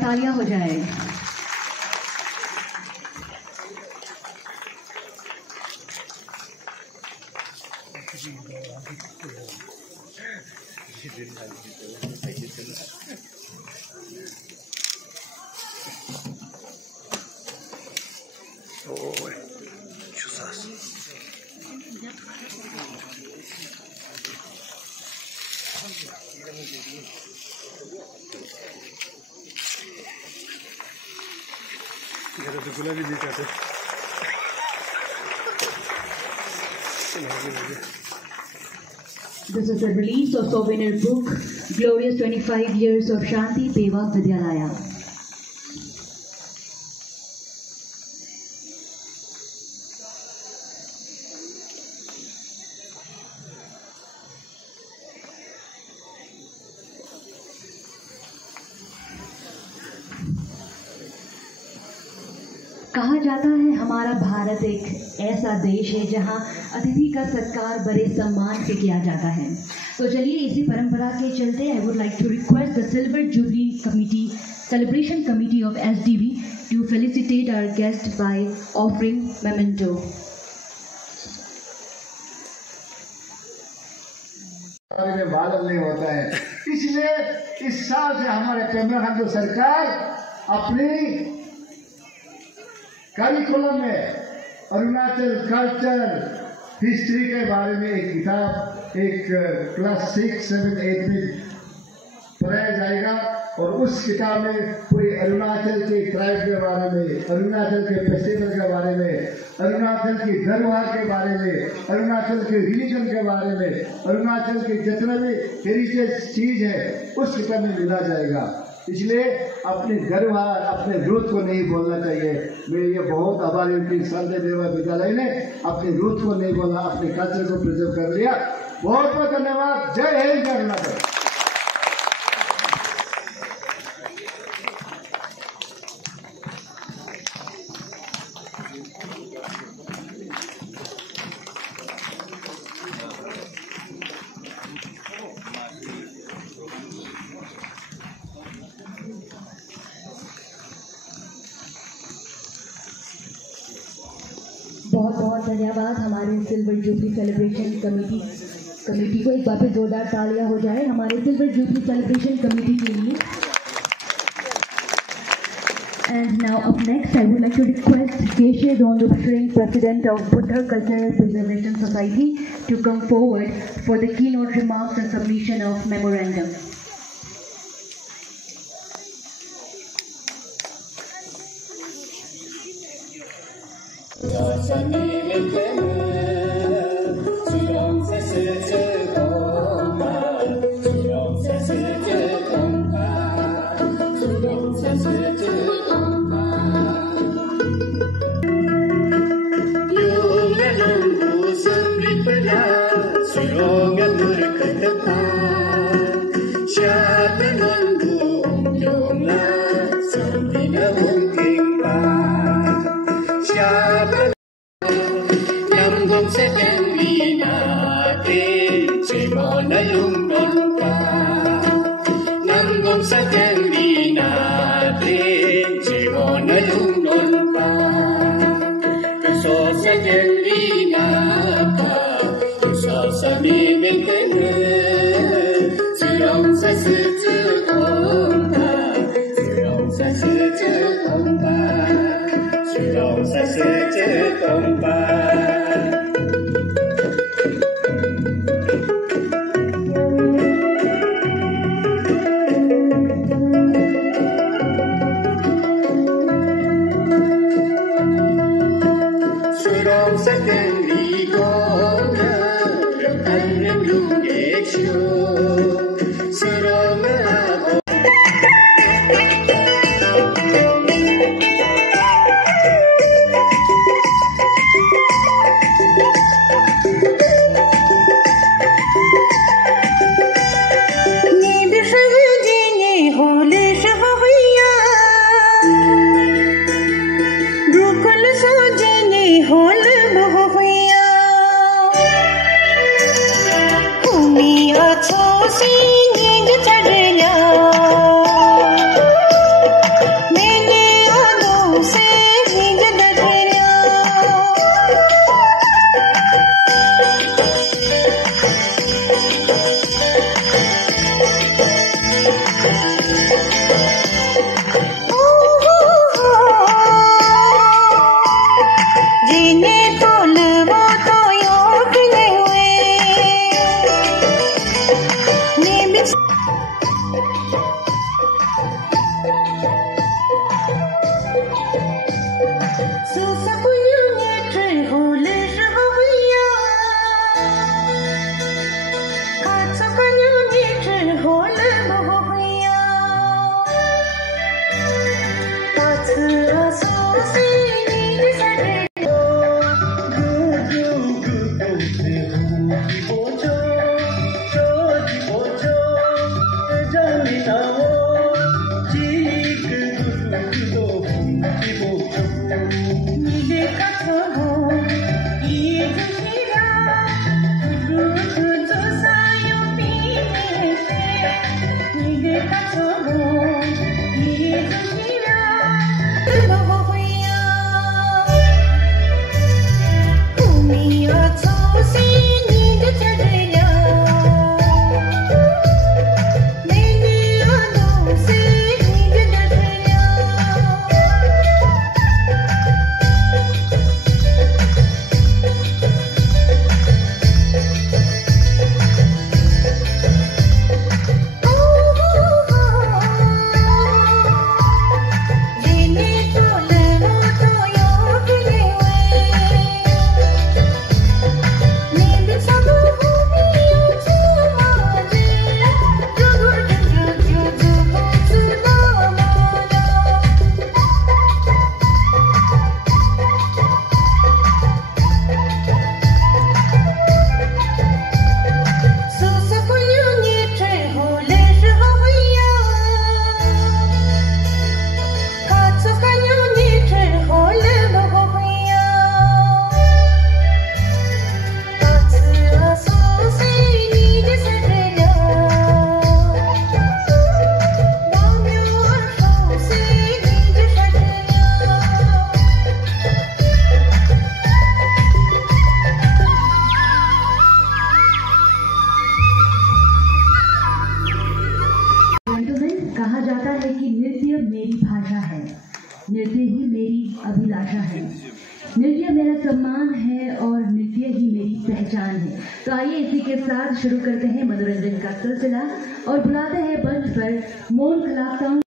तालियां हो जाए। This is the release of souvenir book, Glorious 25 Years of Shanti, Deva, Vidyalaya. कहा जाता है हमारा भारत एक ऐसा देश है जहां अतिथि का सत्कार बड़े सम्मान से किया जाता है। तो चलिए इसी परंपरा के चलते I would like to request the silver jubilee committee celebration committee of SDB to felicitate our guest by offering memento. में बादल नहीं होता है, इसलिए इस साल से हमारे केंद्र सरकार अपनी करिकुलम में अरुणाचल कल्चर हिस्ट्री के बारे में एक किताब एक क्लास 6, 7, 8 में पढ़ाया जाएगा और उस किताब में पूरी अरुणाचल के ट्राइब के बारे में, अरुणाचल के फेस्टिवल के बारे में, अरुणाचल की धरोहर के बारे में, अरुणाचल के रिलीजन के बारे में, अरुणाचल के जितना भी हेरिटेज चीज है उस किताब में मिला जाएगा। इसलिए अपने धरोहर अपने रूट को नहीं बोलना चाहिए। मैं ये बहुत आभारी हूँ कि संत देवा विद्यालय ने अपने रूट को नहीं बोला, अपने कल्चर को प्रिजर्व कर लिया। बहुत बहुत धन्यवाद। जय हिंद, जय अरुणाचल। बहुत बहुत धन्यवाद हमारे सिल्वर जुबली सेलिब्रेशन कमेटी को। एक बार फिर जोरदार तालियां हो जाए हमारे सिल्वर जुबली सेलिब्रेशन कमेटी के लिए। And now up next I would like to request Keshe Dondupshring, President of Buddha Cultural Preservation Society, to come forward for the keynote remarks and submission of memorandum. नृत्य ही मेरी अभिलाषा है, नृत्य मेरा सम्मान है और नृत्य ही मेरी पहचान है। तो आइए इसी के साथ शुरू करते हैं मनोरंजन का सिलसिला और बुलाते हैं मंच पर मोन कलाकारों